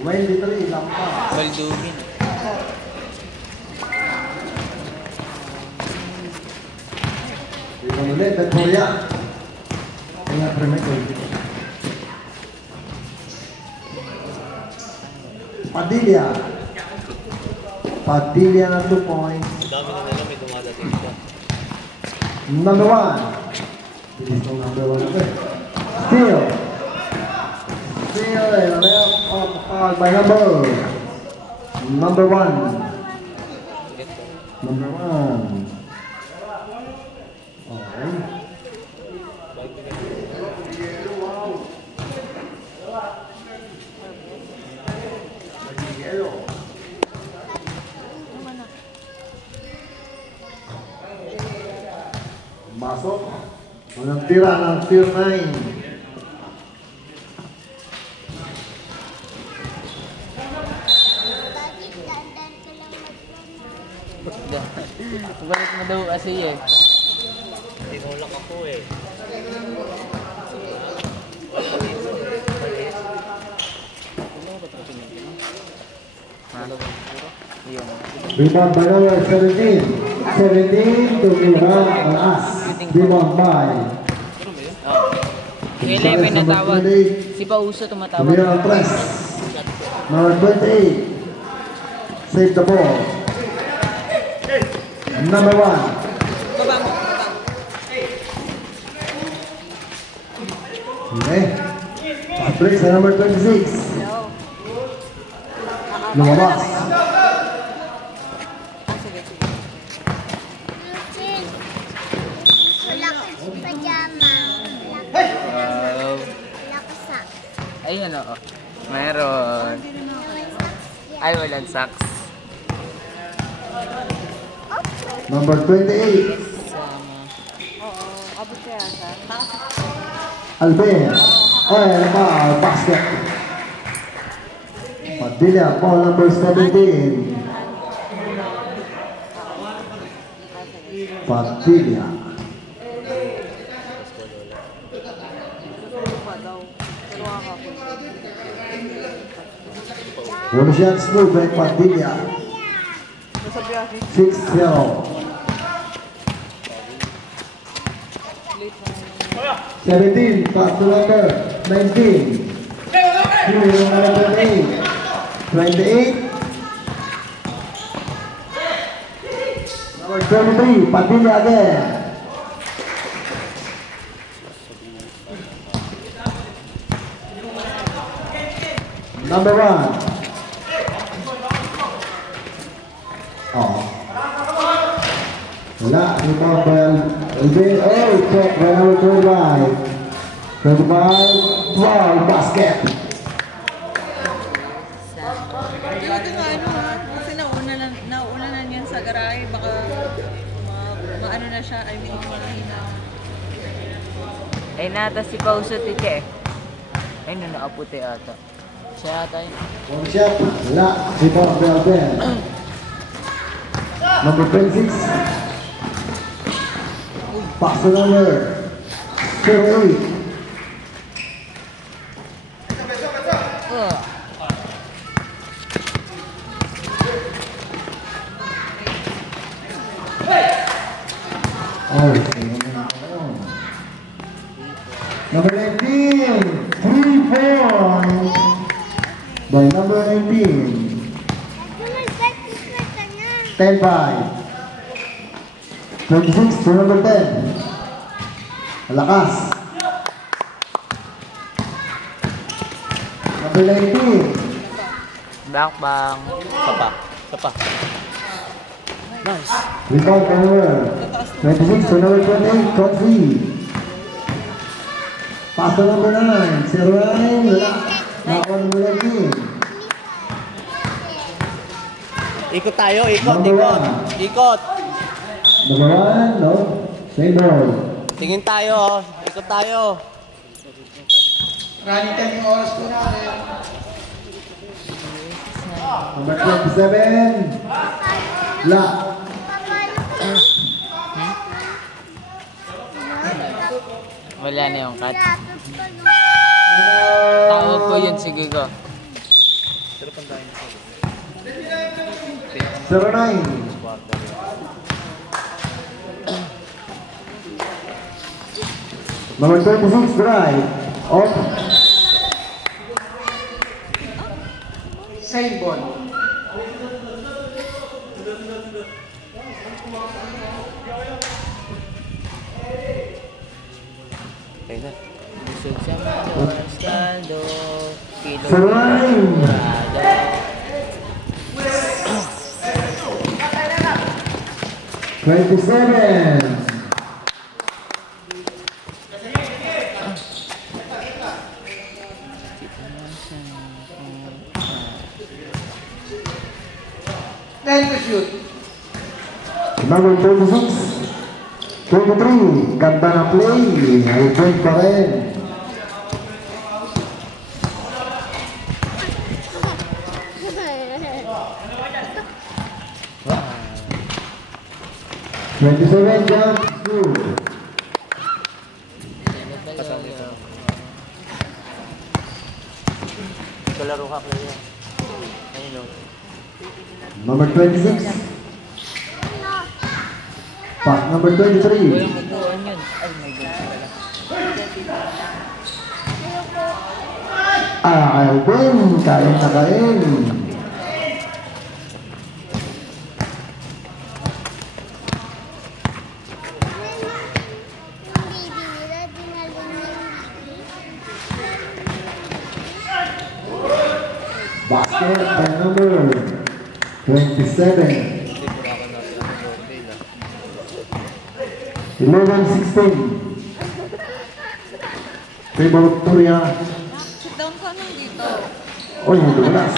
23, lampa. Baldugin. Dito ulit, Victoria. Kaya premiere. Padilla. Padilla na 2 points. Dami na nila may dumadating pa. Number 1. This is number 1. Steal. Steal and left off the park by number 1. Number 1. Okay. Masuk. Unang tira ng tier 9. Balik mo daw kasi eh. Tinulak ako eh. Rebound by number 17. 17 to Mira Malas. Rebound by. 11 na tawag. Si Pauso tumatawag. Mira Tres. Number 28. Save the ball. Number 1. Okay. Break sa number 26. Lumabas. Ayun oo. Meron. Ay, walang socks. Number 28. Alben. Ay, ano ba? Basket. Padilla, ball number 17. Padilla. One shot smooth by Padilla. 6-0. 17, pass to number 19. Number 28. 28. Number 23, Padilla again. Number 1. Oh. Wala, rebound by Alvin. Oh, check by number 25. 25, 12, basket. Talaga nga ano ha, kasi nauna na niyan sa garahe, baka maano na siya, I mean, mahina. Ay nata si Pauso tike. Ay nakapute ata. Siya ata yun. One shot, wala, rebound by Alvin. Number 26. Pass to number 08. Oh, number 19, 3 points by number 19. 10-5. 26 to number 10. Malakas. Number 19. Back bang. Sapa. Nice. Rebound number 26 to number 28. Country. Pass to number 9. 09. Wala. Nakakuha number 19. Ikot tayo, Number 1. Ikot. Number 1, no? Same ball. Tingin tayo, ikot tayo. Ranitan yung oras ko na. Number 27. La. Wala na yung cut. Tawag ko yun, sige ko. 09. Number 26, drive. Off. Same ball. Okay na. Busog sa Manos Caldo. Kilo Survive. Murado. 27. Time to shoot. Number 26. 23. Ganda na play. Ay point pa rin. Wow. 27 jump. Good. Kalaro ka player. Ayun o. Number 26. Pass number 23. Walang magbuuan yun. Ay, may ganun pala. Alvin. Kain na kain. Basket by number 27. 11-16. Favorite Turia. Sit down ka nung dito. Oy, hindi wala.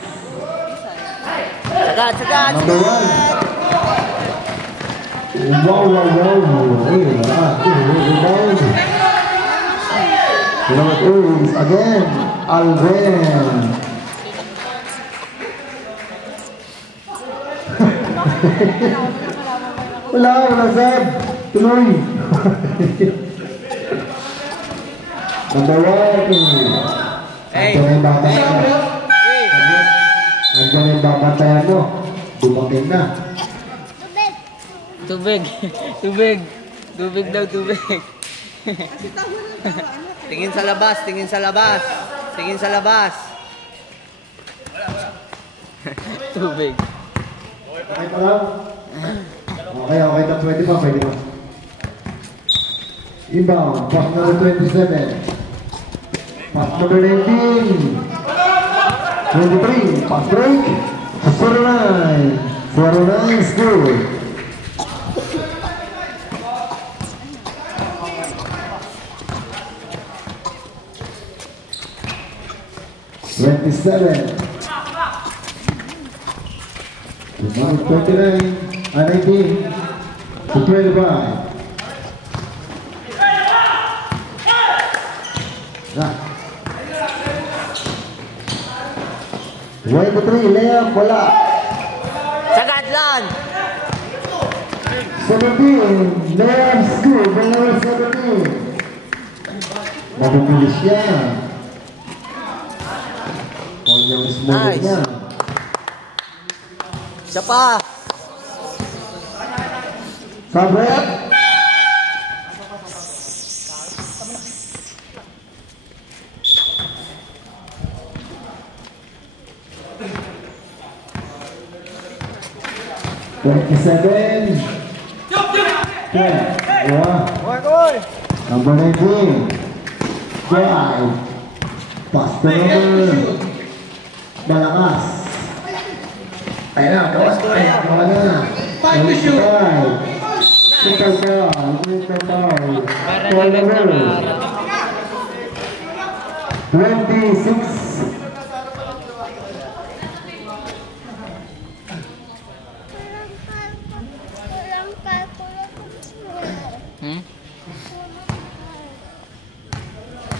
Sagad, sagad, Number 1. Wow, wow, wow. Oy, wala. Rebound. Number 2 is again Alvin. Wala, Seb. Tuloy. Number 1. Hey. Andiyan yung babantayan. Hey. Andiyan yung babantayan mo. Dumating na. Tubig. Tubig. Tubig daw, tubig. Kasi tawa ng tawa. Ano? Tingin sa labas, tingin sa labas. Tingin sa labas. Tubig. Okay pa lang? Okay, okay na. Pwede pa, pwede pa. Inbound, pass number 27. Pass number 19. 23, pass break. 09. 09 is good. Number 29, 19 to 25. Nah. 23, layup, wala. Sagad lang. 17, layup, good, number 17. Nabubilis siya. Kung yung smooth Nice. niya. Isa pa. Sabret. Twenty-seven. Number 19. Drive. Pass the number. Malakas. Ayan na, gawa na. Time to shoot. Super ball. Super ball. Para nagag na 26.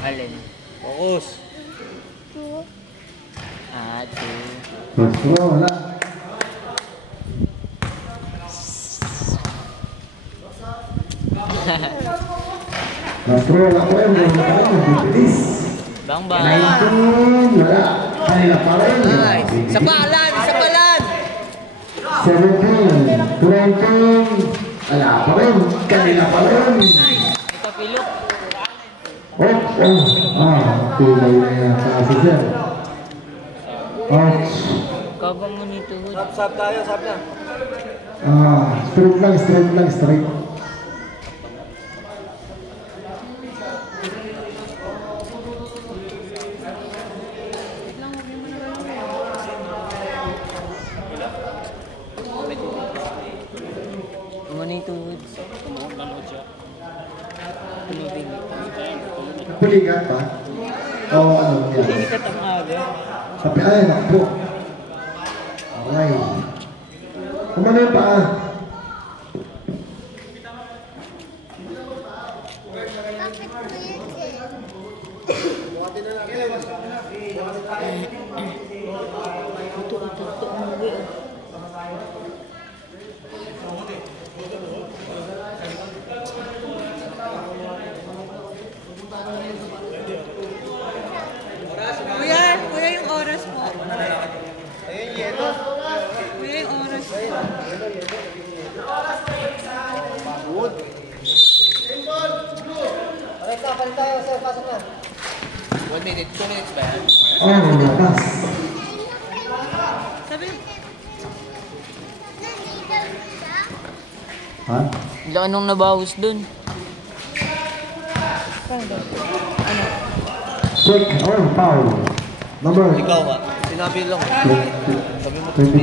Alin? Focus. Two. Let's go, wala. Let's go, wala ko yun. Bibilis. Bang bang. 19, wala. kanila pa rin. Nice. Isa pa lan. 17, 20. Wala pa rin. Kanila pa rin. Ito pilok. Tulay na yan. Kasi sir. Ouch. Kabang mo nito. Sab tayo, sab na. Straight lang. Manito. Puligan pa? Oo, ano yan? Hindi ka tamaga. Sabi, ay, nakpo. Okay. Kumano yung paa? Kuya yung oras po. Kuya yung oras po. Palit tayo, sir. Pasok na. 1 minute, 2 minutes ba yan? Lakas. Sabi, Ha? Ilan anong nabawas dun? Check. Foul. Number Ikaw ba? Sinabi lang. 22.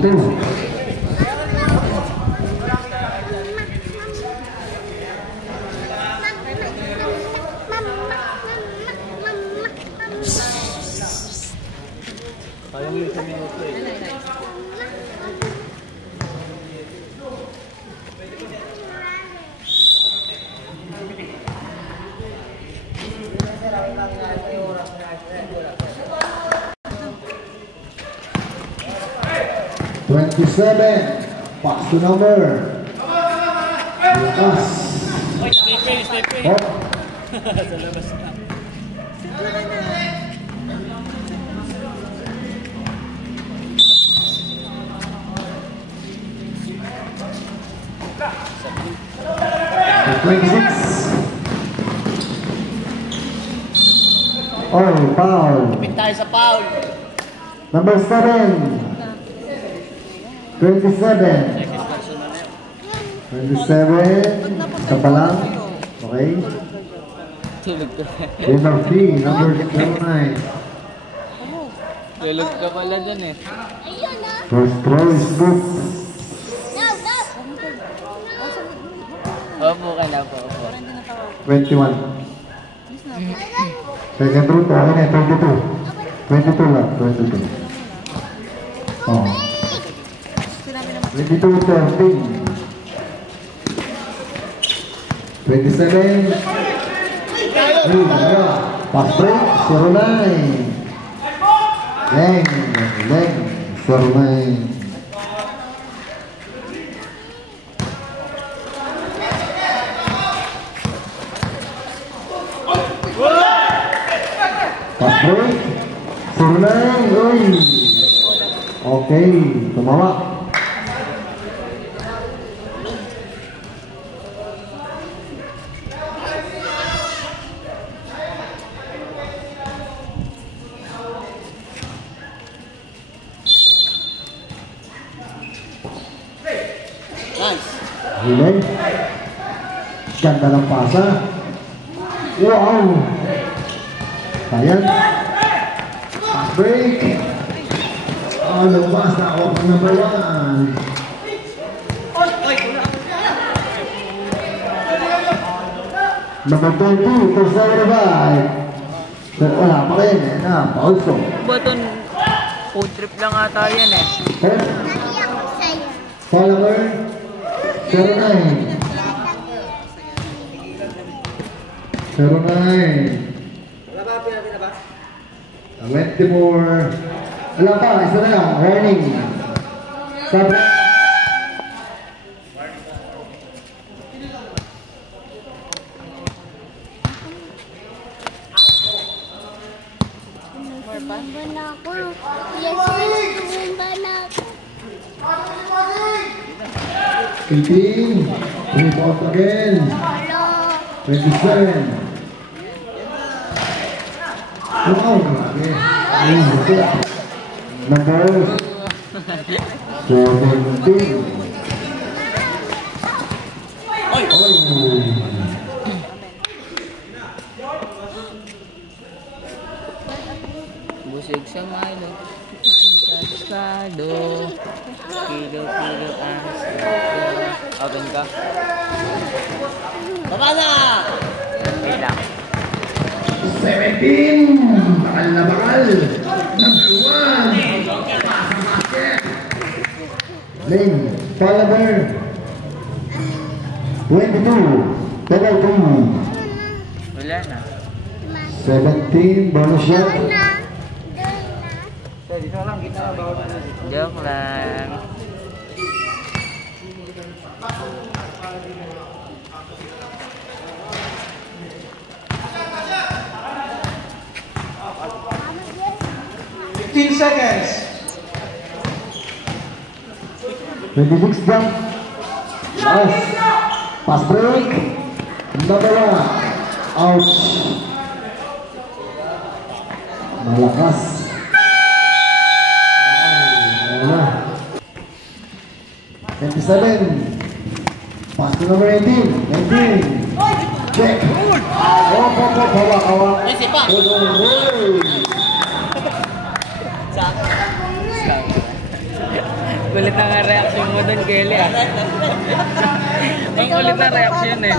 Kaya mo yung sa minuto eh. Pass to number. Lakas. Stay free. Hop. Sa labas na. Foul. Pit tayo sa foul. Number 7. 27. 27. Isa pa lang. Okay. Tulog ka. Number 3. Number 09. Tulog ka pala dyan eh. First throw is good. Opo ka na po. 21. Second throw, okay na, 22. 22 lang, 22. Oh. 22-13. 27. Pass break, 09. Leng, 09. Pass break, 09. Uy. Okay, tumawa. Hiling. Ganda ng pasa. Wow. Ayan. Break. Lumabas na ako ng number 1. Number 20, first over by. Wala pa rin. Ayan na, pauso. Baton, food trip lang ata yan eh. Follower. 09. 09. Went more. Wala pa, isa na lang. Warning. Stop. pa? Tumba na ako. Yes, tumba na ako. 18. Point out again. Hello. 27. Wow, grabe. Ayun, ito. Number 17. Oy! Oh. Busog sa Milo. Pescado. Kilo asado. Open ka? Baba na! Wait lang. 17. Bakal na bakal. Number 1. Lane. Palaver. 22. Double 2. Wala na. 17. Bonus shot. Doon na. Joke lang. Seconds. 26 jump. Last. Pass break. Number 1. Ouch. Malakas. Wala. 27. Pass to number 18. 19. Check. Hawak, hawak. Ay, sipa! Kulit na nga reaction mo dun, Kelly ah. Ang kulit na reaction eh.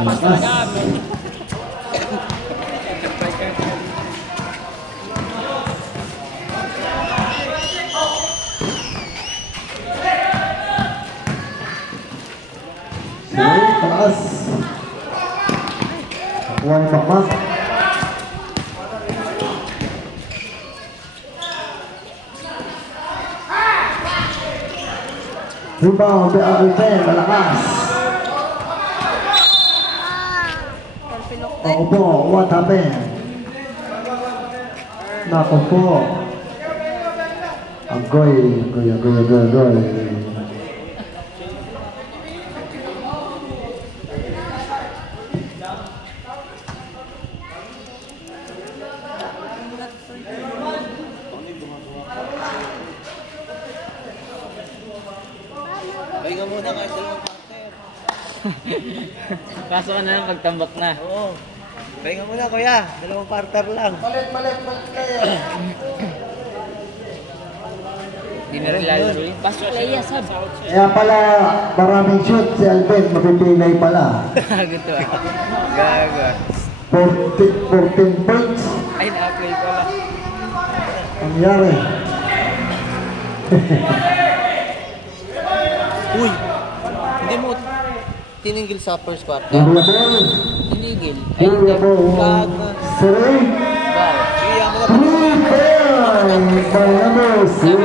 Malakas. Taas. One pakmak. Rebound, Alpen, malakas. Ako po, what happened? Nako po. Agoy. Pahinga muna kahit dalawang partner. Kaso ka na lang pagtambak na. Oo. Pahinga muna kuya. Dalawang partner lang. Malit kayo. Di na rin lalo. Paso Leia, sab. Kaya pala maraming shoot si Alben, mapipilay pala. Gago to ah. Gago. 14 points. Ay, na-play pala. Ang nangyari. Uy! Hindi mo tiningil sa first quarter. Durable. Tinigil. Ay, Durable. Gago. 3. Wow. Kaya mo na 3 points by number 0.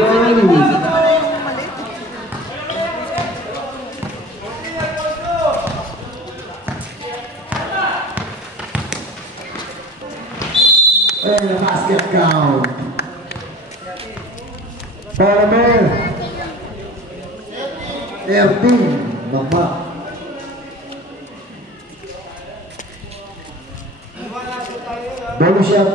And the basket count. Palmer. 13. Bamba. Bonus shot.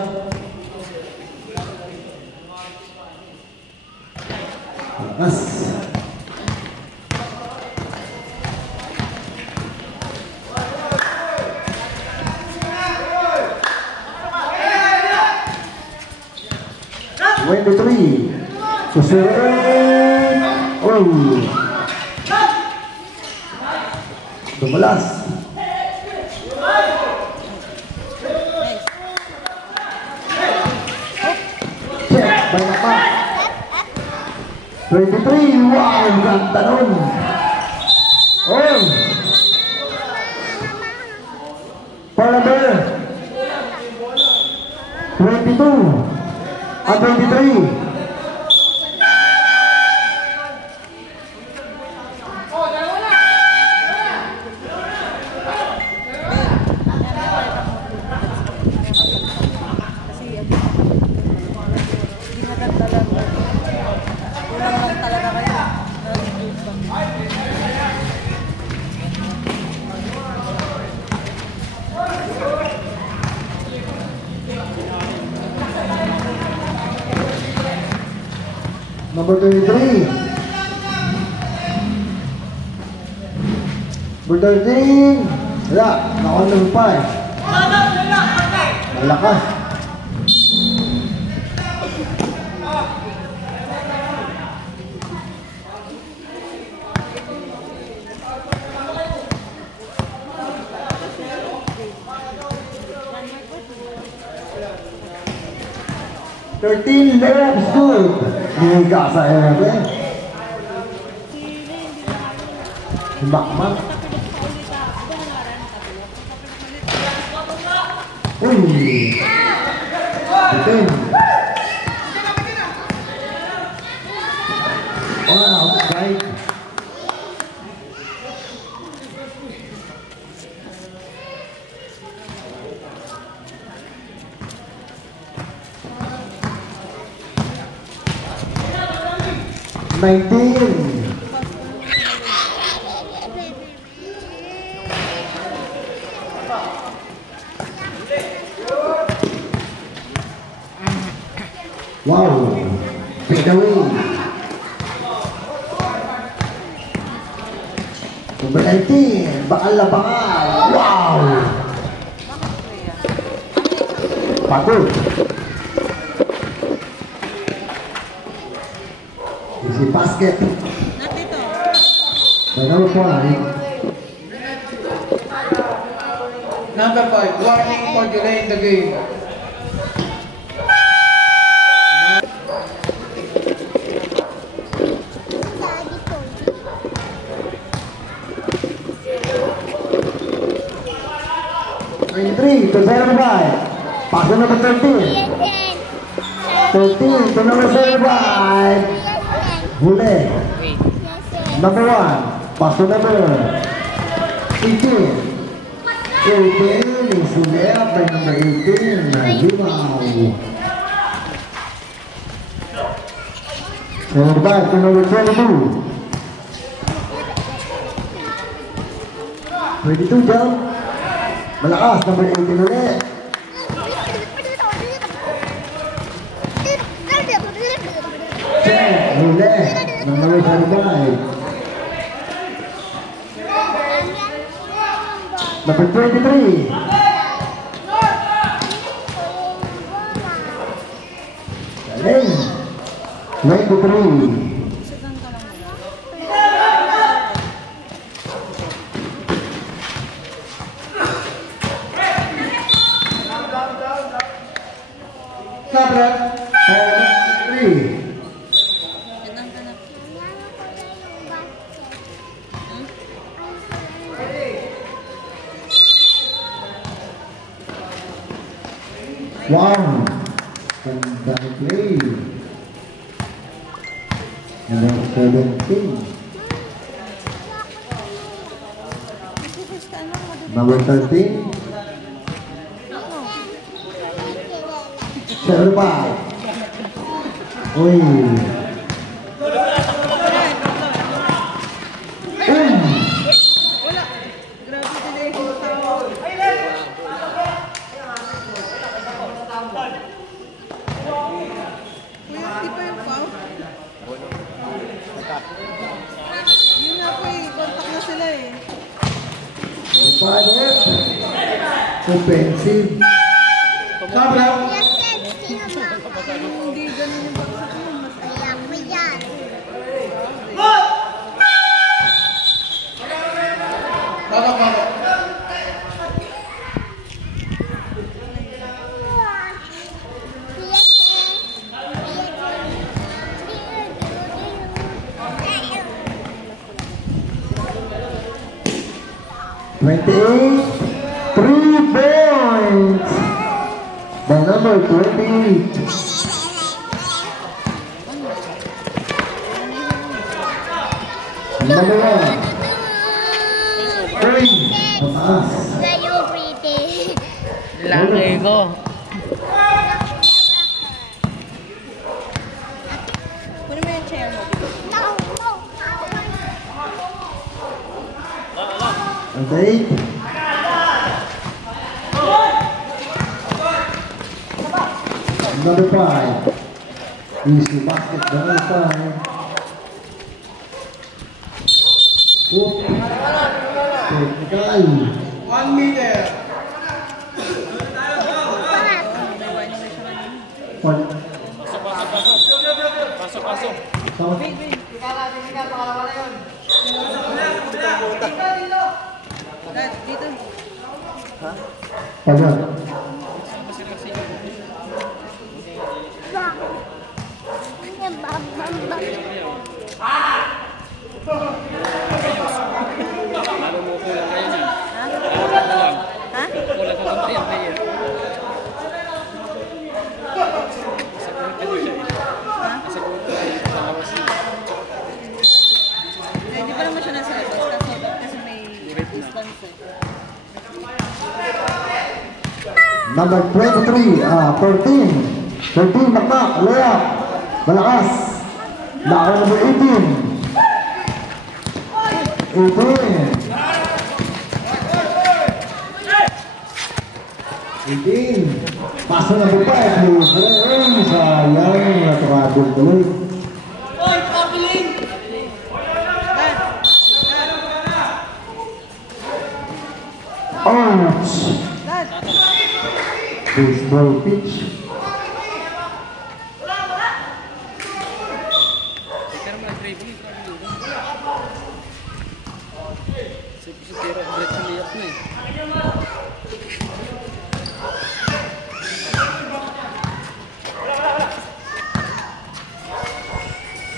Lakas. Three. Susunod. Oh. Dumalas. Check. Banyak pa. 23. Wow. Ganda nun. Oh. Palmer. at 23. Kulang lang talaga kayo. Number 23. Number 13. Wala. Naka-number 5. Malakas. Layups good. Higa sa ere. Bakman. Uy. Bitin. Wow, right. Wow, take away. Number 19, bakal na bakal. Wow! Pagod. Easy basket. Natito. Number 5. Number 5, warning for delay in the game. To 75. Pass to number 13. 13 to number 75. Huli. Number 1. Pass to number 18. 18 is left by number 18. Najimaw. 75 to number 22. 22 jump. Malakas, number 18 ulit. Check, ulit. Number 25. Number 23. Galing. 23. Number 3. Wow, fantastic play. Number 17. Number 13. 75. Uy. Wala. Grabe delay yung tao. Kuya, di pa yung foul? Yun nga po eh. Contact na sila eh. Five. Offensive. Sobra. Hindi ganun yung bagsak mo. Mas Three points. The number 28. Number 1. Three. Mataas. Kayo pretty. Laki ko. Kunin mo yung chair mo. And 8. Number 5. Easy basket. Number 5. Whoop. Technical. 1 meter. One. Pasok. Sama. Dad, dito. Pagod. Ha? Kulang ka konti ang player. Hindi pa naman siya nasa labas kasi may distance eh. Number 23. 13. 13. Makmak. Layup. Malakas. Naka number 18. 18. 18. Paso na po pa. Sayang. Natrabol tuloy. Ouch. Baseball pitch. Ikaw naman dribbling. Si Pero diretso liyak na eh.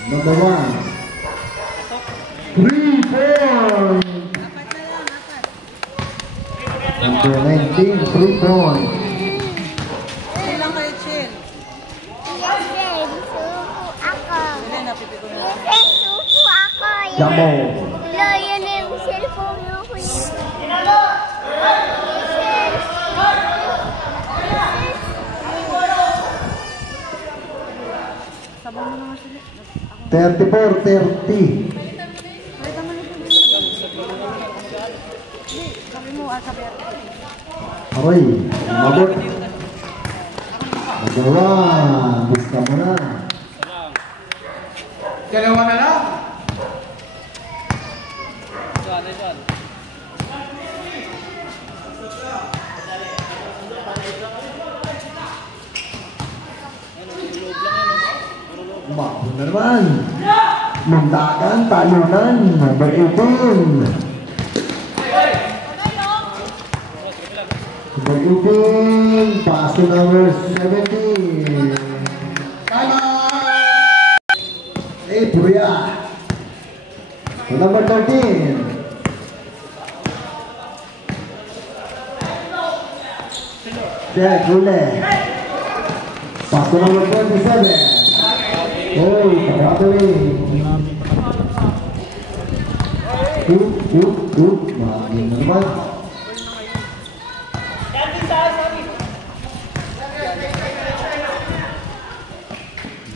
Number 1. 3 point. Apat na lang, apat. Number 19. 3 point. Chill lang kayo, chill. Yes, Ben. Suko ako. Hindi, napipiko na. Yes, Ben. Suko ako. Jamo. Lo, yun na yung cellphone ko yun. Yes, Sabang mo naman sila. 34-30. Pwede naman ito. Hindi, sabi mo, sabi ako. Aray. Mabot. Number 1. Gusto mo na. Dalawa na lang. Ito. Mabot na naman. Mundakan. Talunan. Number 18. Number 18. Pass to number 17. Hey, Puria. To number 13. Check, ule. Pass to number 27. Oh, Bradley. Makin naman.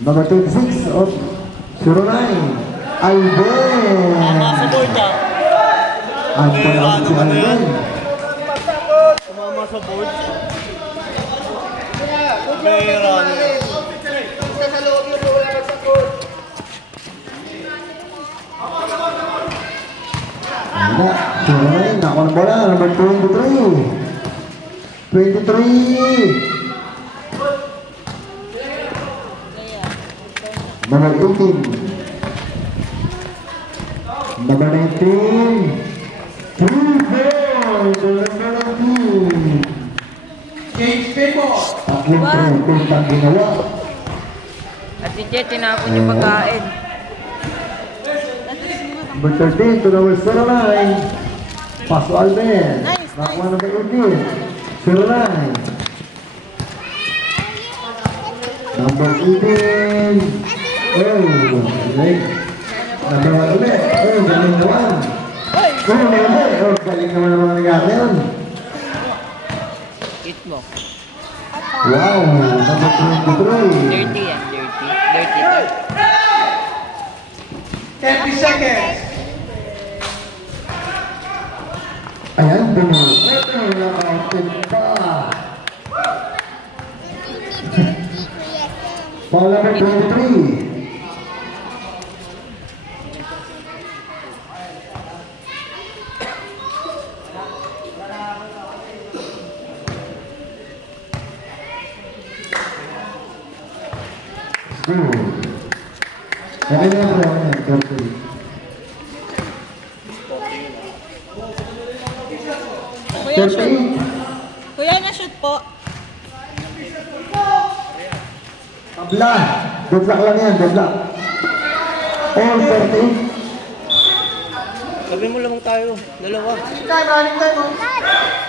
Number 26 of 09. Alben. Anton lang si Alben. Tumama sa board. Pera niya. Wala. 09. Nakuha ng bola. Number 23. 23. Number 18. Number 19. 3-4. Number 19. James Pebo. Tatlong 3 point ang ginawa. At si Jet, tinapon yung pagkain. Number 13 to number 09. Paso Alben. Nice, Nakuha number 18. 09. Number 18. Oh, great. Number 1 ulit. Oh, galing naman. Galing naman ang mga nangyari yun. Hit mo. Wow, number 23. Dirty yan, dirty. Dirty to. 30 seconds. Ayan, bumulot. Nakautin pa. Ball number 23. Kaya na po ako ng 30. Kuya, shoot. Kuya, na-shoot po. Tabla. Good luck lang yan, good luck. All 30. Sabi mo lamang tayo. Dalawa. Running time, running time. Oh.